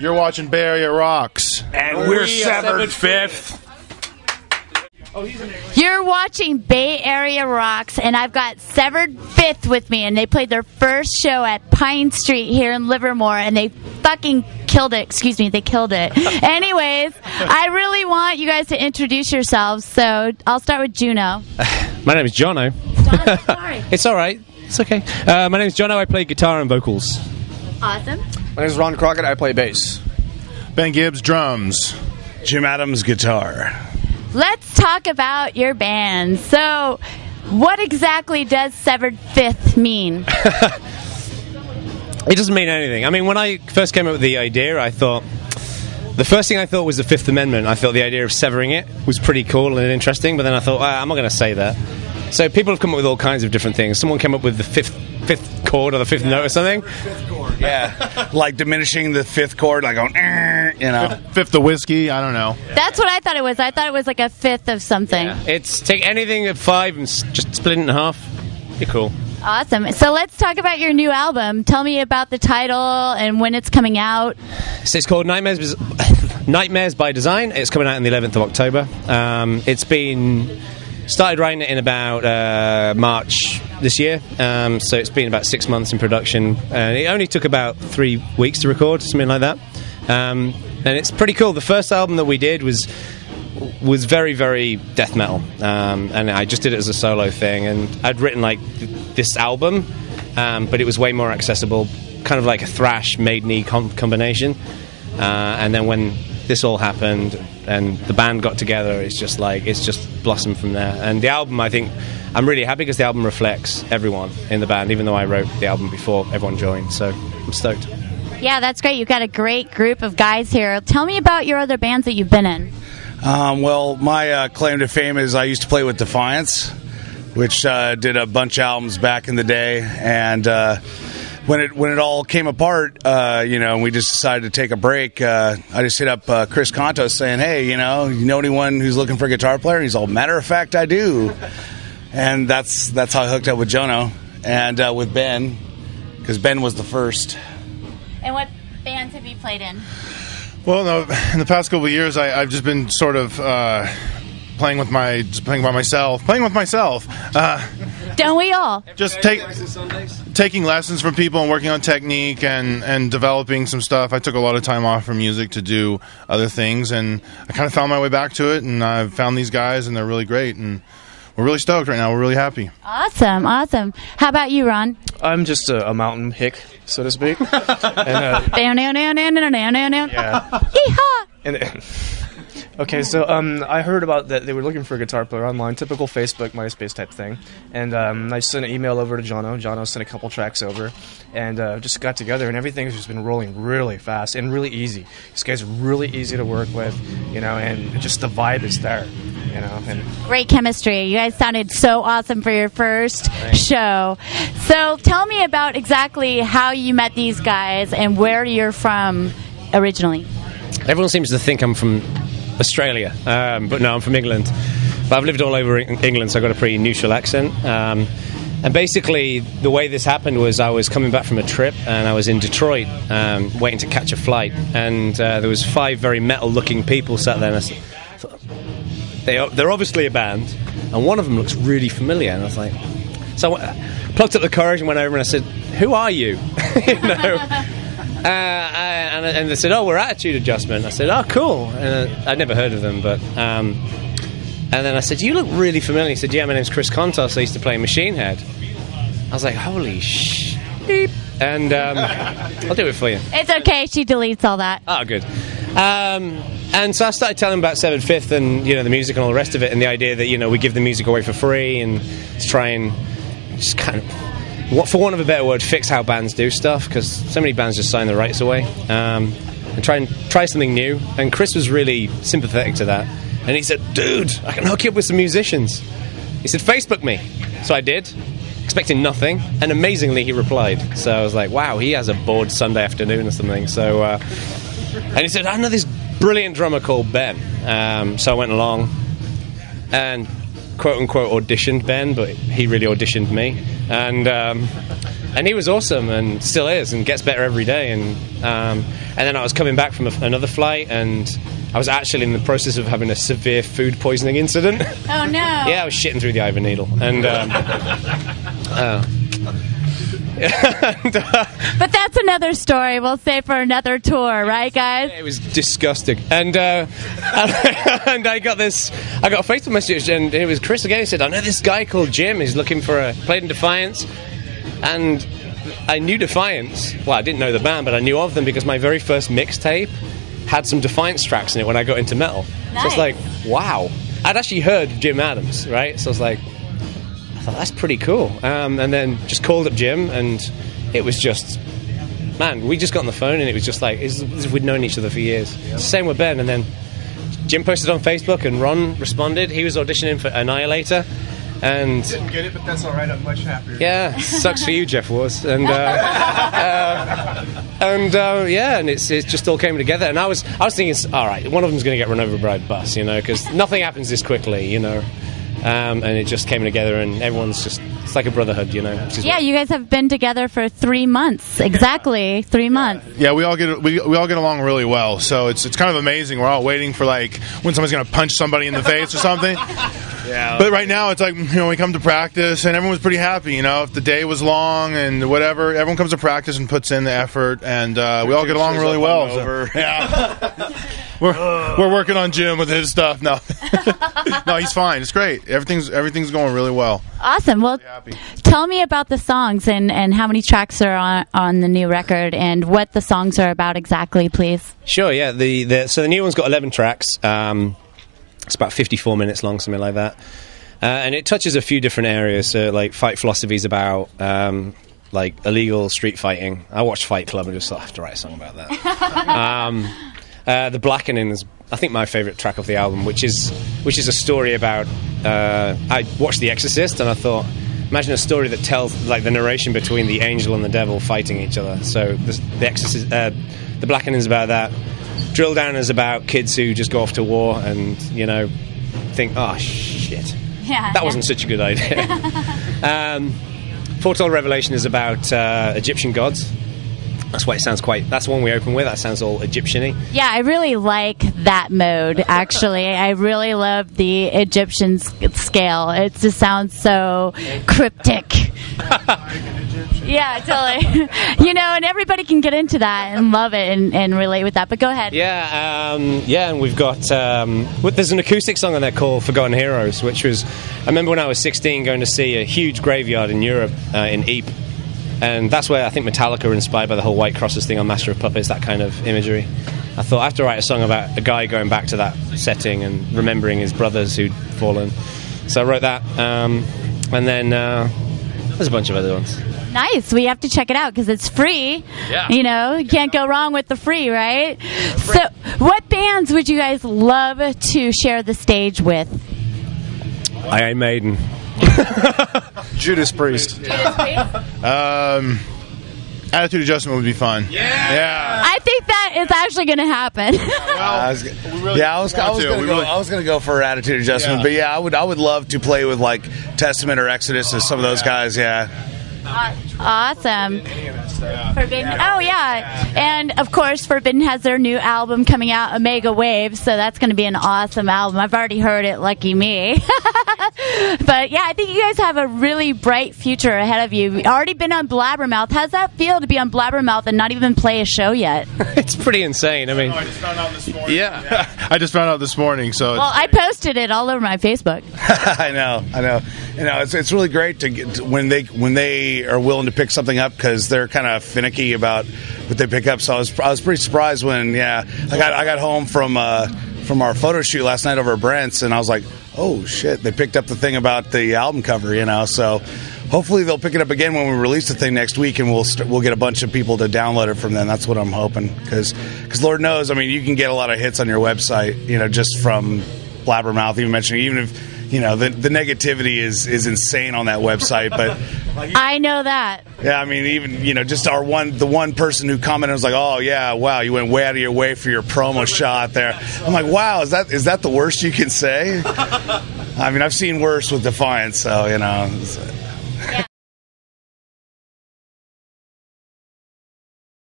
You're watching Bay Area Rocks. And we're Severed Fifth. You're watching Bay Area Rocks, and I've got Severed Fifth with me, and they played their first show at Pine Street here in Livermore, and they fucking killed it. Excuse me, they killed it. Anyways, I really want you guys to introduce yourselves, so I'll start with Juno. My name is Jono. John, sorry. It's all right. It's okay. My name is Jono. I play guitar and vocals. Awesome. My name is Ron Crockett. I play bass. Ben Gibbs, drums. Jim Adams, guitar. Let's talk about your band. So, what exactly does Severed Fifth mean? It doesn't mean anything. I mean, when I first came up with the idea, I thought... The first thing I thought was the Fifth Amendment. I thought the idea of severing it was pretty cool and interesting, but then I thought, I'm not going to say that. So people have come up with all kinds of different things. Someone came up with the fifth chord or the fifth note or something. Fifth chord, yeah. Like diminishing the fifth chord, like going, you know. Fifth of whiskey, I don't know. That's what I thought it was. I thought it was like a fifth of something. Yeah. It's take anything at 5 and just split it in half. Be cool. Awesome. So let's talk about your new album. Tell me about the title and when it's coming out. So it's called Nightmares by Design. It's coming out on the 11th of October. It's been... Started writing it in about March this year, so it's been about 6 months in production. It only took about 3 weeks to record, something like that. And it's pretty cool. The first album that we did was very, very death metal, and I just did it as a solo thing. And I'd written like this album, but it was way more accessible, kind of like a thrash maideny combination. And then when this all happened and the band got together, it's just blossomed from there. And the album, I think, I'm really happy because the album reflects everyone in the band, even though I wrote the album before everyone joined, so I'm stoked. Yeah, that's great. You've got a great group of guys here. Tell me about your other bands that you've been in. Well, my claim to fame is I used to play with Defiance, which did a bunch of albums back in the day, and when it all came apart, and we just decided to take a break, I just hit up Chris Contos saying, hey, you know anyone who's looking for a guitar player? And he's all, matter of fact, I do. And that's how I hooked up with Jono and with Ben, because Ben was the first. And what bands have you played in? Well, no, in the past couple of years, I've just been sort of playing with myself. Don't we all? Just taking lessons from people and working on technique and developing some stuff. I took a lot of time off from music to do other things, and I kind of found my way back to it, and I've found these guys, and they're really great, and we're really stoked right now. We're really happy. Awesome. How about you, Ron? I'm just a mountain hick, so to speak. And, yeah. And, okay, so I heard about that they were looking for a guitar player online, typical Facebook, MySpace type thing. And I sent an email over to Jono. Jono sent a couple tracks over, and just got together, and everything's just been rolling really fast and really easy. This guy's really easy to work with, and just the vibe is there, And great chemistry. You guys sounded so awesome for your first show. So tell me about exactly how you met these guys and where you're from originally. Everyone seems to think I'm from Australia, but no, I'm from England. But I've lived all over England, so I've got a pretty neutral accent. And basically, the way this happened was I was coming back from a trip, and I was in Detroit, waiting to catch a flight. And there was 5 very metal-looking people sat there, and I thought, they're obviously a band, and one of them looks really familiar. And I was like, so I plucked up the courage and went over and I said, "Who are you?" And they said, "Oh, we're Attitude Adjustment." I said, "Oh, cool." And I'd never heard of them, but and then I said, "You look really familiar." He said, "Yeah, my name's Chris Contos. I used to play Machine Head." I was like, "Holy beep." And I'll do it for you. It's okay. She deletes all that. Oh, good. And so I started telling him about Severed Fifth and the music and all the rest of it, and the idea that we give the music away for free and to try and just kind of, for want of a better word, fix how bands do stuff, because so many bands just sign the rights away, and try something new. And Chris was really sympathetic to that, and he said, "Dude, I can hook you up with some musicians." He said, "Facebook me." So I did, expecting nothing, and amazingly he replied. So I was like, wow, he has a bored Sunday afternoon or something. So and he said, "I know this brilliant drummer called Ben." So I went along and quote unquote auditioned Ben, but he really auditioned me, and he was awesome and still is and gets better every day. And then I was coming back from another flight, and I was actually in the process of having a severe food poisoning incident. Oh, no. Yeah, I was shitting through the eye of a needle. And, but that's another story. We'll save for another tour, right, guys? It was disgusting. And I got a Facebook message, and it was Chris again. He said, I know this guy called Jim. He's looking for played in Defiance. And I knew Defiance. Well, I didn't know the band, but I knew of them because my very first mixtape had some Defiance tracks in it when I got into metal. Nice. So I was like, wow. I'd actually heard Jim Adams, right? So I was like, I thought, that's pretty cool. And then just called up Jim, and it was just, man, we just got on the phone, and it was just like, we'd known each other for years. Yep. Same with Ben, and then Jim posted on Facebook, and Ron responded. He was auditioning for Annihilator. And didn't get it, but that's all right. I'm much happier. Yeah, sucks for you, Jeff was, and it just all came together. And I was thinking, all right, one of them's going to get run over by a bus, because nothing happens this quickly, and it just came together, and everyone's it's like a brotherhood, Yeah, you guys have been together for 3 months, exactly 3 months. Yeah, we all get along really well. So it's kind of amazing. We're all waiting for when somebody's going to punch somebody in the face or something. Yeah. But right now it's like, we come to practice and everyone's pretty happy, If the day was long and whatever, everyone comes to practice and puts in the effort, and we all get along really well. So, yeah. We're working on Jim with his stuff now. No, he's fine. It's great. Everything's going really well. Awesome. Well, tell me about the songs and how many tracks are on the new record and what the songs are about exactly, please. Sure, yeah. So the new one's got 11 tracks. It's about 54 minutes long, something like that. And it touches a few different areas. So, Fight Philosophy is about, illegal street fighting. I watched Fight Club and just thought, I have to write a song about that. The Blackening is, I think, my favourite track of the album, which is a story about... I watched The Exorcist, and I thought, imagine a story that tells, the narration between the angel and the devil fighting each other. So, The Exorcist... The Blackening is about that. Drill Down is about kids who just go off to war and, think, oh, shit. Yeah, that wasn't such a good idea. Foretold Revelation is about Egyptian gods. That's why it sounds that's the one we open with. That sounds all Egyptian-y. Yeah, I really like that mode, actually. I really love the Egyptian scale. It just sounds so cryptic. Yeah, totally. And everybody can get into that and love it and relate with that. But go ahead. Yeah, and we've got... there's an acoustic song on there called Forgotten Heroes, which was... I remember when I was 16 going to see a huge graveyard in Europe, in Ypres. And that's where I think Metallica were inspired by the whole White Crosses thing on Master of Puppets, that kind of imagery. I thought I have to write a song about a guy going back to that setting and remembering his brothers who'd fallen. So I wrote that. And then there's a bunch of other ones. Nice. We have to check it out because it's free. Yeah. You can't go wrong with the free, right? So what bands would you guys love to share the stage with? Iron Maiden. Judas Priest. Attitude Adjustment would be fun. Yeah. I think that is actually going to happen. I was going to go for Attitude Adjustment, but I would love to play with Testament or Exodus and some of those guys. Yeah. Awesome. Forbidden. Oh, yeah. And, of course, Forbidden has their new album coming out, Omega Waves, so that's going to be an awesome album. I've already heard it, lucky me. But, yeah, I think you guys have a really bright future ahead of you. You've already been on Blabbermouth. How's that feel to be on Blabbermouth and not even play a show yet? It's pretty insane. I mean... I just found out this morning. Yeah. I just found out this morning, so... Well, I posted it all over my Facebook. I know. It's really great to get when they are willing to pick something up because they're kind of finicky about what they pick up. So I was pretty surprised when I got home from our photo shoot last night over at Brent's, and I was like, oh shit, they picked up the thing about the album cover, So hopefully they'll pick it up again when we release the thing next week, and we'll get a bunch of people to download it from them. That's what I'm hoping, because Lord knows, I mean, you can get a lot of hits on your website, just from Blabbermouth. Even if the negativity is insane on that website, but I know that. Yeah, I mean, even just the one person who commented was like, "Oh yeah, wow, you went way out of your way for your promo shot there." I'm like, "Wow, is that the worst you can say?" I mean, I've seen worse with Defiance, so